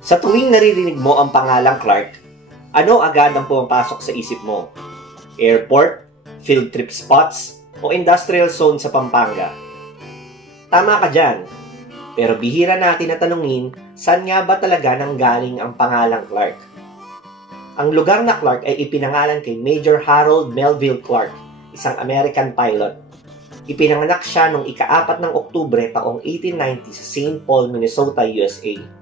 Sa tuwing naririnig mo ang pangalang Clark, ano agad ang pumapasok sa isip mo? Airport, field trip spots, o industrial zone sa Pampanga? Tama ka dyan. Pero bihira natin na tanungin, saan nga ba talaga nanggaling ang pangalang Clark? Ang lugar na Clark ay ipinangalan kay Major Harold Melville Clark, isang American pilot. Ipinanganak siya noong ika-4 ng Oktubre taong 1890 sa St. Paul, Minnesota, USA.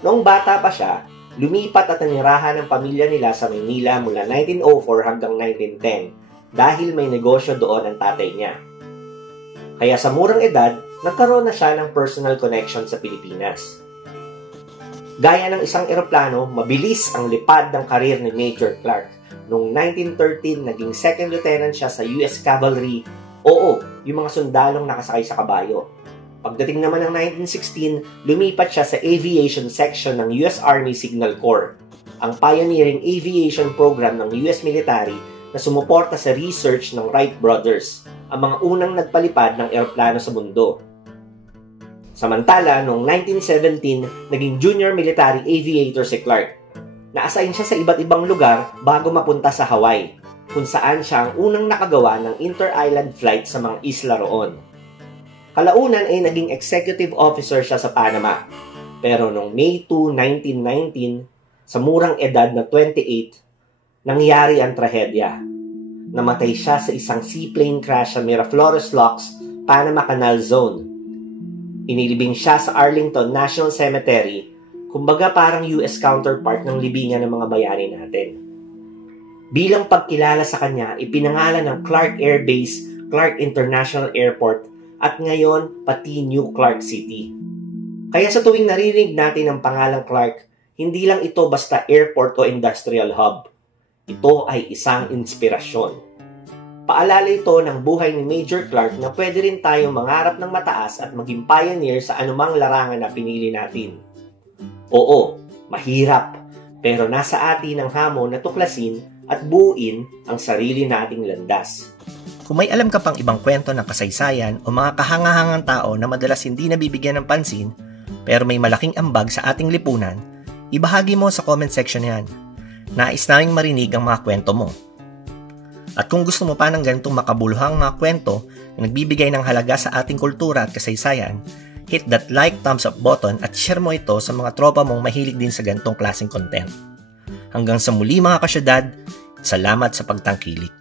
Noong bata pa siya, lumipat at nanirahan ng pamilya nila sa Maynila mula 1904 hanggang 1910 dahil may negosyo doon ang tatay niya. Kaya sa murang edad, nagkaroon na siya ng personal connection sa Pilipinas. Gaya ng isang eroplano, mabilis ang lipad ng karir ni Major Clark. Noong 1913, naging second lieutenant siya sa US Cavalry. Oo, yung mga sundalong nakasakay sa kabayo. Pagdating naman ng 1916, lumipat siya sa Aviation Section ng US Army Signal Corps, ang pioneering aviation program ng US military na sumuporta sa research ng Wright Brothers, ang mga unang nagpalipad ng eroplano sa mundo. Samantala, noong 1917, naging junior military aviator si Clark. Na-assign siya sa iba't ibang lugar bago mapunta sa Hawaii, kung saan siya ang unang nakagawa ng inter-island flight sa mga isla roon. Kalaunan ay naging executive officer siya sa Panama. Pero noong May 2, 1919, sa murang edad na 28, nangyari ang trahedya. Namatay siya sa isang seaplane crash sa Miraflores Locks, Panama Canal Zone. Inilibing siya sa Arlington National Cemetery, kumbaga parang US counterpart ng libingan ng mga bayani natin. Bilang pagkilala sa kanya, ipinangalan ng Clark Air Base, Clark International Airport, at ngayon pati New Clark City. Kaya sa tuwing naririnig natin ang pangalang Clark, hindi lang ito basta airport o industrial hub. Ito ay isang inspirasyon. Paalala ito ng buhay ni Major Clark na pwede rin tayong mangarap ng mataas at maging pioneer sa anumang larangan na pinili natin. Oo, mahirap, pero nasa atin ang hamon na tuklasin at buuin ang sarili nating landas. Kung may alam ka pang ibang kwento ng kasaysayan o mga kahangahangang tao na madalas hindi nabibigyan ng pansin pero may malaking ambag sa ating lipunan, ibahagi mo sa comment section yan. Nais naming marinig ang mga kwento mo. At kung gusto mo pa ng ganitong makabuluhang mga kwento na nagbibigay ng halaga sa ating kultura at kasaysayan, hit that like, thumbs up button at share mo ito sa mga tropa mong mahilig din sa ganitong klaseng content. Hanggang sa muli mga kasyudad, salamat sa pagtangkilik.